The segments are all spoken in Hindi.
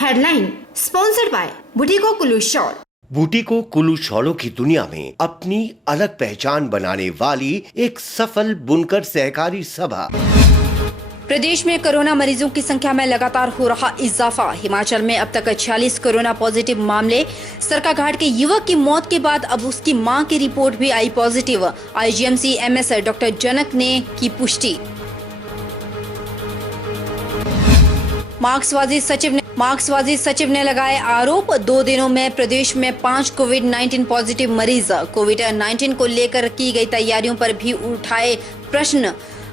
Headline sponsored by Bhuttico Kullu shawl. Bhuttico Kullu शॉलों की दुनिया में अपनी अलग पहचान बनाने वाली एक सफल बुनकर सहकारी सभा। प्रदेश में कोरोना मरीजों की संख्या में लगातार हो रहा इजाफा। हिमाचल में अब तक 46 कोरोना पॉजिटिव मामले। सरकाघाट के युवक की मौत के बाद अब उसकी मां की रिपोर्ट भी आई पॉजिटिव। आईजीएमसी एमएस डॉक्टर जनक ने की पुष्टि। मार्क्सवादी सचिव ने लगाए आरोप। 2 दिनों में प्रदेश में 5 कोविड-19 पॉजिटिव मरीज। कोविड-19 को लेकर की गई तैयारियों पर भी उठाए प्रश्न।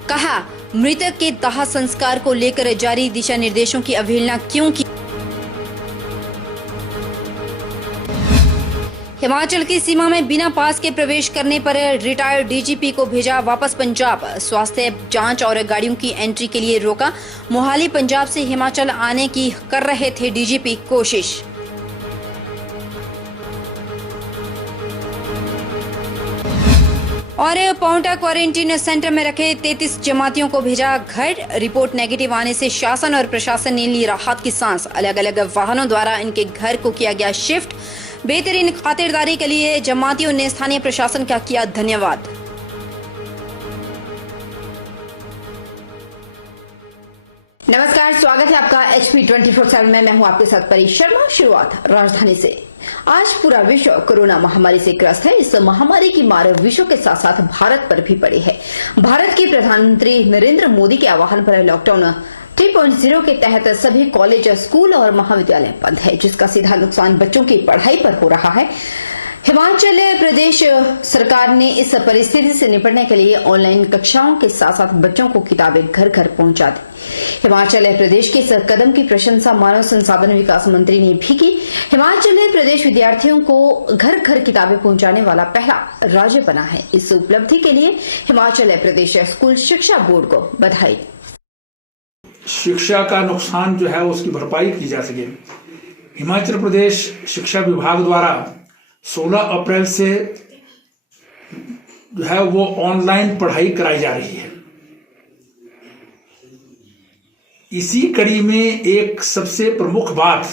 कहा, मृतक के दाह संस्कार को लेकर जारी दिशा निर्देशों की अवहेलना क्यों की। हिमाचल की सीमा में बिना पास के प्रवेश करने पर रिटायर्ड डीजीपी को भेजा वापस पंजाब। स्वास्थ्य जांच और गाड़ियों की एंट्री के लिए रोका। मोहाली पंजाब से हिमाचल आने की कर रहे थे डीजीपी कोशिश। और पाउंटा क्वारंटीन सेंटर में रखे 33 जमातियों को भेजा घर। रिपोर्ट नेगेटिव आने से शासन और प्रशासन ने ली राहत की सांस। अलग अलग वाहनों द्वारा इनके घर को किया गया शिफ्ट। बेहतरीन खातिरदारी के लिए जमातियों ने स्थानीय प्रशासन का किया धन्यवाद। नमस्कार, स्वागत है आपका HP 24/7 में। मैं हूं आपके साथ परी शर्मा। शुरुआत राजधानी से। आज पूरा विश्व कोरोना महामारी से ग्रस्त है। इस महामारी की मार विश्व के साथ साथ भारत पर भी पड़ी है। भारत के प्रधानमंत्री नरेंद्र मोदी के आह्वान पर लॉकडाउन 3.0 के तहत सभी कॉलेज, स्कूल और महाविद्यालय बंद है, जिसका सीधा नुकसान बच्चों की पढ़ाई पर हो रहा है। हिमाचल प्रदेश सरकार ने इस परिस्थिति से निपटने के लिए ऑनलाइन कक्षाओं के साथ साथ बच्चों को किताबें घर घर पहुंचा दी। हिमाचल प्रदेश के इस कदम की प्रशंसा मानव संसाधन विकास मंत्री ने भी की। हिमाचल प्रदेश विद्यार्थियों को घर घर किताबें पहुंचाने वाला पहला राज्य बना है। इस उपलब्धि के लिए हिमाचल प्रदेश स्कूल शिक्षा बोर्ड को बधाई। शिक्षा का नुकसान जो है उसकी भरपाई की जा सके, हिमाचल प्रदेश शिक्षा विभाग द्वारा 16 अप्रैल से जो है वो ऑनलाइन पढ़ाई कराई जा रही है। इसी कड़ी में एक सबसे प्रमुख बात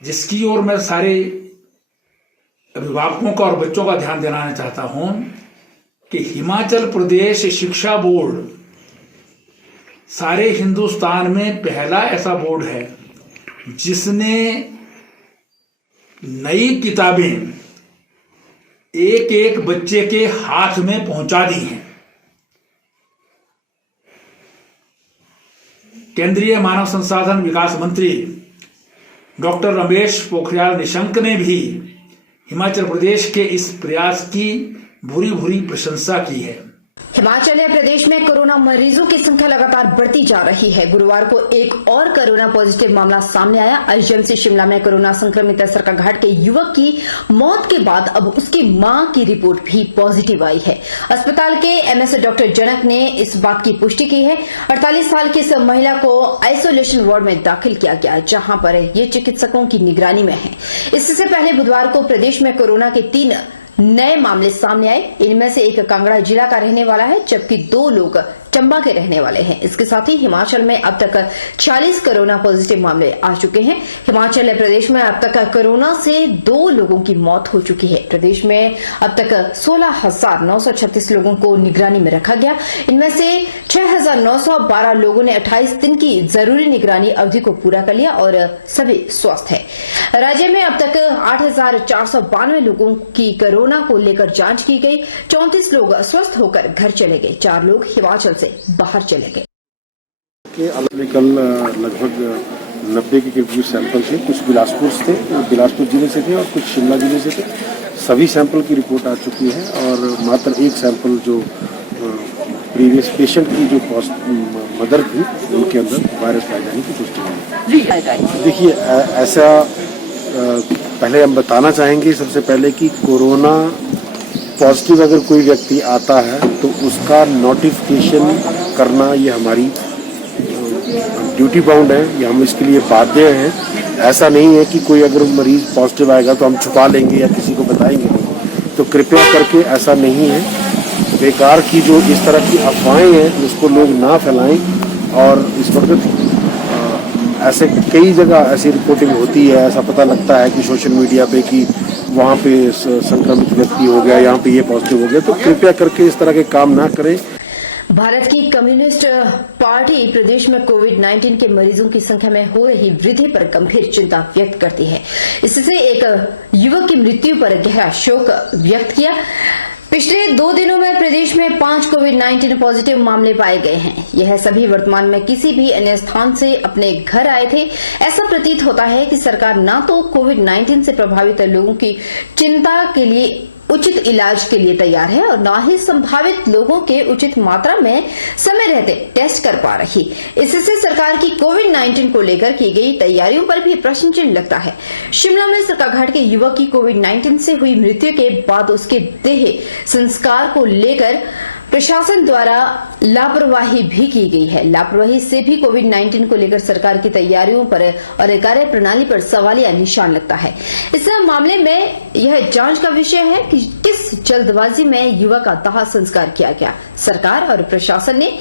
जिसकी ओर मैं सारे अभिभावकों का और बच्चों का ध्यान दिलाना चाहता हूं कि हिमाचल प्रदेश शिक्षा बोर्ड सारे हिंदुस्तान में पहला ऐसा बोर्ड है जिसने नई किताबें एक एक बच्चे के हाथ में पहुंचा दी हैं। केंद्रीय मानव संसाधन विकास मंत्री डॉक्टर रमेश पोखरियाल निशंक ने भी हिमाचल प्रदेश के इस प्रयास की भूरी भूरी प्रशंसा की है। हिमाचल प्रदेश में कोरोना मरीजों की संख्या लगातार बढ़ती जा रही है। गुरुवार को एक और कोरोना पॉजिटिव मामला सामने आया। आईजीएमसी शिमला में कोरोना संक्रमित सरकाघाट के युवक की मौत के बाद अब उसकी मां की रिपोर्ट भी पॉजिटिव आई है। अस्पताल के एमएस डॉक्टर जनक ने इस बात की पुष्टि की है। 48 साल की इस महिला को आइसोलेशन वार्ड में दाखिल किया गया, जहां पर ये चिकित्सकों की निगरानी में है। इससे पहले बुधवार को प्रदेश में कोरोना के 3 नए मामले सामने आए। इनमें से एक कांगड़ा जिला का रहने वाला है, जबकि 2 लोग चंबा के रहने वाले हैं। इसके साथ ही हिमाचल में अब तक 46 कोरोना पॉजिटिव मामले आ चुके हैं। हिमाचल प्रदेश में अब तक कोरोना से 2 लोगों की मौत हो चुकी है। प्रदेश में अब तक 16,936 लोगों को निगरानी में रखा गया। इनमें से 6,912 लोगों ने 28 दिन की जरूरी निगरानी अवधि को पूरा कर लिया और सभी स्वस्थ है। राज्य में अब तक 8,492 लोगों की कोरोना को लेकर जांच की गई। 34 लोग स्वस्थ होकर घर चले गए। 4 लोग हिमाचल बाहर चले गए। कल लगभग 90 के करीब सैंपल थे। कुछ बिलासपुर जिले से थे और कुछ शिमला जिले से थे। सभी सैंपल की रिपोर्ट आ चुकी है और मात्र एक सैंपल जो प्रीवियस पेशेंट की जो मदर थी उनके अंदर वायरस पाए जाने की पुष्टि हुई। देखिए, ऐसा पहले हम बताना चाहेंगे सबसे पहले कि कोरोना पॉजिटिव अगर कोई व्यक्ति आता है तो उसका नोटिफिकेशन करना ये हमारी ड्यूटी बाउंड है, ये हम इसके लिए बाध्य हैं। ऐसा नहीं है कि कोई अगर मरीज पॉजिटिव आएगा तो हम छुपा लेंगे या किसी को बताएंगे नहीं। तो कृपया करके ऐसा नहीं है। बेकार की जो इस तरह की अफवाहें हैं उसको लोग ना फैलाएं और इस वक्त ऐसे कई जगह ऐसी रिपोर्टिंग होती है, ऐसा पता लगता है कि सोशल मीडिया पे कि वहाँ पे संक्रमित व्यक्ति हो गया, यहाँ पे ये पॉजिटिव हो गया, तो कृपया करके इस तरह के काम ना करें। भारत की कम्युनिस्ट पार्टी प्रदेश में कोविड-19 के मरीजों की संख्या में हो रही वृद्धि पर गंभीर चिंता व्यक्त करती है। इससे एक युवक की मृत्यु पर गहरा शोक व्यक्त किया। पिछले 2 दिनों में प्रदेश में 5 कोविड-19 पॉजिटिव मामले पाए गए हैं। यह सभी वर्तमान में किसी भी अन्य स्थान से अपने घर आए थे। ऐसा प्रतीत होता है कि सरकार न तो कोविड-19 से प्रभावित लोगों की चिंता के लिए उचित इलाज के लिए तैयार है और न ही संभावित लोगों के उचित मात्रा में समय रहते टेस्ट कर पा रही। इससे सरकार की कोविड-19 को लेकर की गई तैयारियों पर भी प्रश्न चिन्ह लगता है। शिमला में सरकाघाट के युवक की कोविड-19 से हुई मृत्यु के बाद उसके देह संस्कार को लेकर प्रशासन द्वारा लापरवाही भी की गई है। लापरवाही से भी कोविड-19 को लेकर सरकार की तैयारियों पर और कार्य प्रणाली पर सवालिया निशान लगता है। इस मामले में यह जांच का विषय है कि किस जल्दबाजी में युवक का दाह संस्कार किया गया। सरकार और प्रशासन ने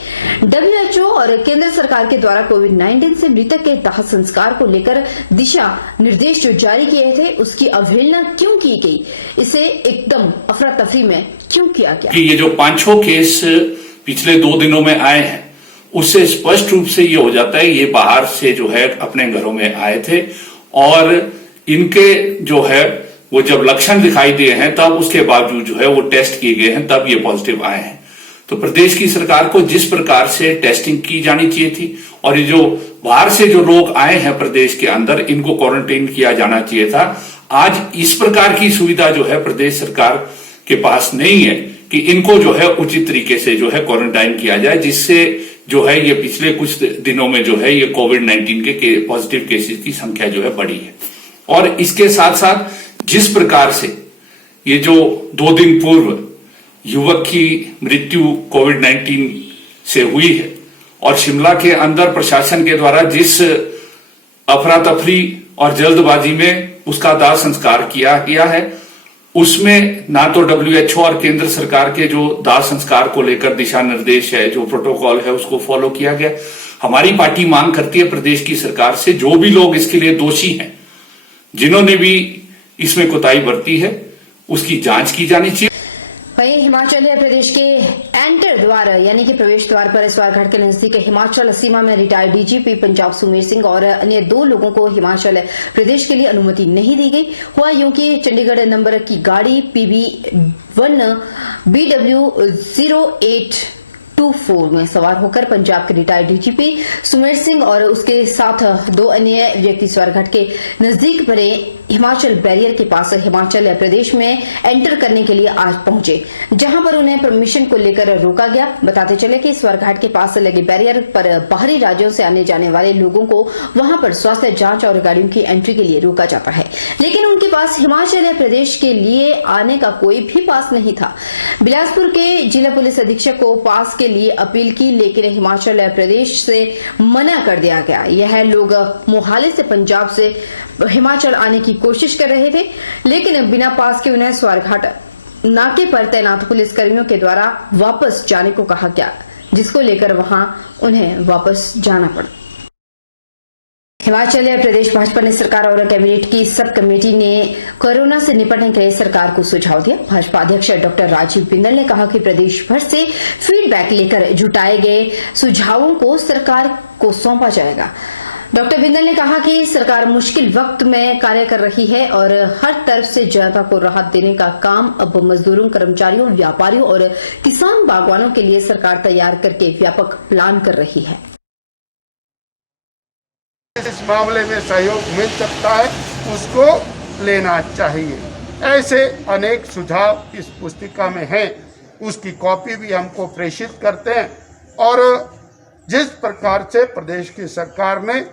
WHO और केंद्र सरकार के द्वारा कोविड-19 से मृतक के दाह संस्कार को लेकर दिशा निर्देश जो जारी किए थे उसकी अवहेलना क्यों की गई, इसे एकदम अफरा तफरी में क्यों किया गया। ये जो 5 केस पिछले 2 दिनों में आए हैं उससे स्पष्ट रूप से ये हो जाता है ये बाहर से जो है अपने घरों में आए थे और इनके जो है वो जब लक्षण दिखाई दिए हैं तब उसके बावजूद जो है वो टेस्ट किए गए हैं तब ये पॉजिटिव आए हैं। तो प्रदेश की सरकार को जिस प्रकार से टेस्टिंग की जानी चाहिए थी और ये जो बाहर से जो लोग आए हैं प्रदेश के अंदर इनको क्वारंटाइन किया जाना चाहिए था। आज इस प्रकार की सुविधा जो है प्रदेश सरकार के पास नहीं है कि इनको जो है उचित तरीके से जो है क्वारंटाइन किया जाए, जिससे जो है ये पिछले कुछ दिनों में जो है ये कोविड-19 के पॉजिटिव केसेस की संख्या जो है बढ़ी है। और इसके साथ साथ जिस प्रकार से ये जो 2 दिन पूर्व युवक की मृत्यु कोविड-19 से हुई है और शिमला के अंदर प्रशासन के द्वारा जिस अफरा तफरी और जल्दबाजी में उसका दाह संस्कार किया गया है उसमें ना तो WHO और केंद्र सरकार के जो दाह संस्कार को लेकर दिशा निर्देश है, जो प्रोटोकॉल है उसको फॉलो किया गया। हमारी पार्टी मांग करती है प्रदेश की सरकार से जो भी लोग इसके लिए दोषी हैं, जिन्होंने भी इसमें कोताही बरती है उसकी जांच की जानी चाहिए। वहीं हिमाचल प्रदेश के एंटर द्वार यानी कि प्रवेश द्वार पर स्वारघाट के नजदीक हिमाचल सीमा में रिटायर्ड DGP पंजाब सुमेर सिंह और अन्य 2 लोगों को हिमाचल प्रदेश के लिए अनुमति नहीं दी गई। हुआ यूं कि चंडीगढ़ नंबर की गाड़ी PB1 BW 0824 में सवार होकर पंजाब के रिटायर्ड DGP सुमेर सिंह और उसके साथ 2 अन्य व्यक्ति स्वारघाट के नजदीक बने हिमाचल बैरियर के पास हिमाचल प्रदेश में एंटर करने के लिए आज पहुंचे, जहां पर उन्हें परमिशन को लेकर रोका गया। बताते चले कि स्वारघाट के पास लगे बैरियर पर बाहरी राज्यों से आने जाने वाले लोगों को वहां पर स्वास्थ्य जांच और गाड़ियों की एंट्री के लिए रोका जाता है, लेकिन उनके पास हिमाचल प्रदेश के लिए आने का कोई भी पास नहीं था। बिलासपुर के जिला पुलिस अधीक्षक को पास के लिए अपील की, लेकिन हिमाचल प्रदेश से मना कर दिया गया। यह लोग मोहाली से पंजाब से हिमाचल आने की कोशिश कर रहे थे, लेकिन बिना पास के उन्हें स्वारघाट नाके पर तैनात पुलिसकर्मियों के द्वारा वापस जाने को कहा गया, जिसको लेकर वहां उन्हें वापस जाना पड़ा। हिमाचल प्रदेश भाजपा ने सरकार और कैबिनेट की सब कमेटी ने कोरोना से निपटने के लिए सरकार को सुझाव दिया। भाजपा अध्यक्ष डॉक्टर राजीव बिंदल ने कहा कि प्रदेश भर से फीडबैक लेकर जुटाए गए सुझावों को सरकार को सौंपा जाएगा। डॉक्टर बिंदल ने कहा कि सरकार मुश्किल वक्त में कार्य कर रही है और हर तरफ से जनता को राहत देने का काम अब मजदूरों, कर्मचारियों, व्यापारियों और किसान बागवानों के लिए सरकार तैयार करके व्यापक प्लान कर रही है। इस मामले में सहयोग मिल सकता है उसको लेना चाहिए। ऐसे अनेक सुझाव इस पुस्तिका में हैं, उसकी कॉपी भी हमको प्रेषित करते हैं और जिस प्रकार से प्रदेश की सरकार ने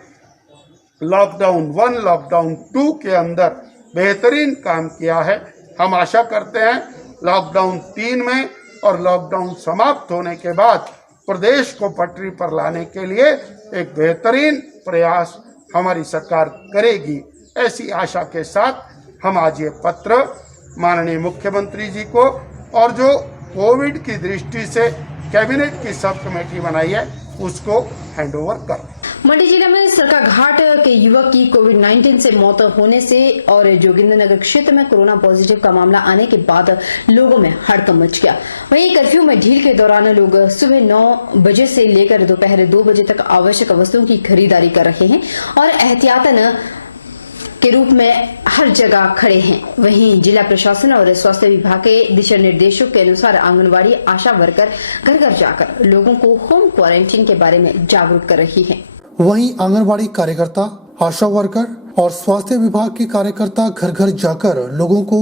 लॉकडाउन 1, लॉकडाउन 2 के अंदर बेहतरीन काम किया है, हम आशा करते हैं लॉकडाउन 3 में और लॉकडाउन समाप्त होने के बाद प्रदेश को पटरी पर लाने के लिए एक बेहतरीन प्रयास हमारी सरकार करेगी। ऐसी आशा के साथ हम आज ये पत्र माननीय मुख्यमंत्री जी को और जो कोविड की दृष्टि से कैबिनेट की सब कमेटी बनाई है उसको हैंडओवर कर। मंडी जिले में सरकाघाट के युवक की कोविड-19 से मौत होने से और जोगिंद्रनगर क्षेत्र में कोरोना पॉजिटिव का मामला आने के बाद लोगों में हड़कंप मच गया। वहीं कर्फ्यू में ढील के दौरान लोग सुबह 9 बजे से लेकर दोपहर 2 बजे तक आवश्यक वस्तुओं की खरीदारी कर रहे हैं और एहतियातन के रूप में हर जगह खड़े हैं। वहीं जिला प्रशासन और स्वास्थ्य विभाग के दिशा निर्देशों के अनुसार आंगनबाड़ी आशा वर्कर घर घर जाकर लोगों को होम क्वारंटाइन के बारे में जागरूक कर रही हैं। वहीं आंगनबाड़ी कार्यकर्ता, आशा वर्कर और स्वास्थ्य विभाग के कार्यकर्ता घर घर जाकर लोगों को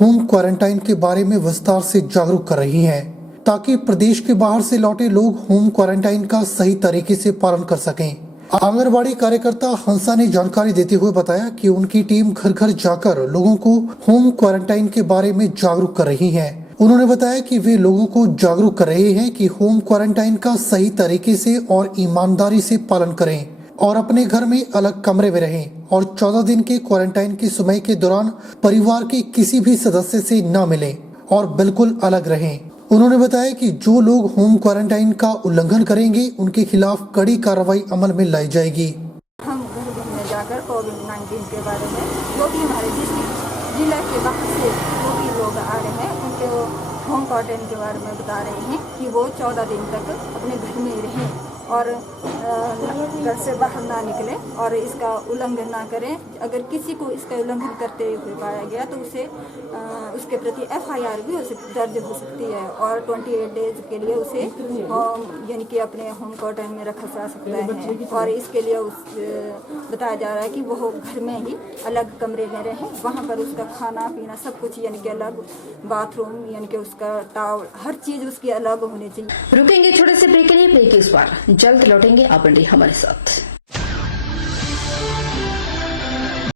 होम क्वारंटाइन के बारे में विस्तार से जागरूक कर रही हैं, ताकि प्रदेश के बाहर से लौटे लोग होम क्वारंटाइन का सही तरीके से पालन कर सकें। आंगनबाड़ी कार्यकर्ता हंसा ने जानकारी देते हुए बताया कि उनकी टीम घर घर जाकर लोगों को होम क्वारंटाइन के बारे में जागरूक कर रही है। उन्होंने बताया कि वे लोगों को जागरूक कर रहे हैं कि होम क्वारंटाइन का सही तरीके से और ईमानदारी से पालन करें और अपने घर में अलग कमरे में रहें और 14 दिन के क्वारंटाइन के समय के दौरान परिवार के किसी भी सदस्य से न मिलें और बिल्कुल अलग रहें। उन्होंने बताया कि जो लोग होम क्वारंटाइन का उल्लंघन करेंगे उनके खिलाफ कड़ी कार्रवाई अमल में लाई जाएगी। हम घर घर में जाकर कोविड-19 के बारे में जो भी हमारे जिला के बाहर से जो भी लोग आ रहे हैं उनके होम क्वारंटाइन के बारे में बता रहे हैं कि वो 14 दिन तक अपने घर में रहें और घर से बाहर ना निकलें और इसका उल्लंघन ना करें। अगर किसी को इसका उल्लंघन करते हुए पाया गया तो उसे उसके प्रति FIR भी दर्ज हो सकती है और 28 डेज के लिए उसे यानी कि अपने होम क्वारंटाइन में रखा जा सकता है और इसके लिए बताया जा रहा है कि वो घर में ही अलग कमरे में रहें, वहाँ पर उसका खाना पीना सब कुछ यानी कि अलग, बाथरूम यानी कि उसका टॉवल हर चीज़ उसकी अलग होनी चाहिए। रुकेंगे छोटे से ब्रेक के लिए, ब्रेक के इस बार जल्द लौटेंगे। आप बने हमारे साथ।